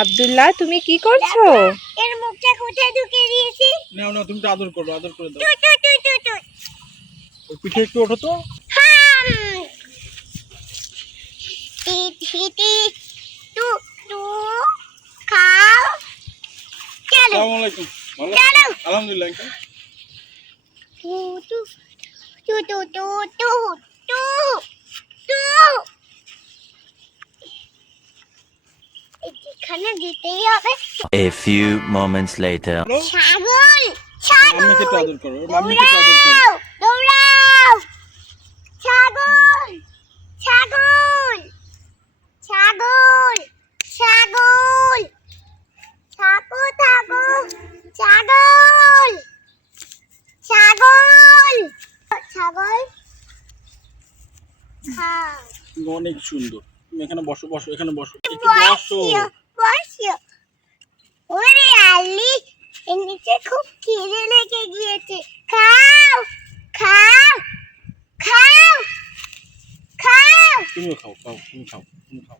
আব্দুল্লাহ, তুমি কি করছো? এর মুখটা কোথায় ঢুকিয়ে দিয়েছি? নাও নাও, তুমি আদর করো, আদর করে দাও। টু টু টু টু টু। ওর পিঠে একটু ওঠো তো। টি টি টি টু টু খাও। চলো আসসালামু আলাইকুম। ভালো চলো। আছেন? আলহামদুলিল্লাহ uncle. Two two two two two two two two. এখানে দিতেই হবে। A few moments later. Hello? ছাগল ছাগল মাম্মিকে একটু আদর করো, ওর মাম্মিকে একটু আদর করো। দৌড়াও ছাগল ছাগল ছাগল ছাগল থাকো থাকো ছাগল ছাগল ছাগল খাও তুমি অনেক সুন্দর। তুমি এখানে বসো, বসো, এখানে বসো, একটু বসো। বসিও বসিও ওরে আলি এর নিচে খুব খিদে লেগে গিয়েছে খাও খাও খাও খাও তুমিও খাও, খাও, তুমি খাও, তুমি খাও।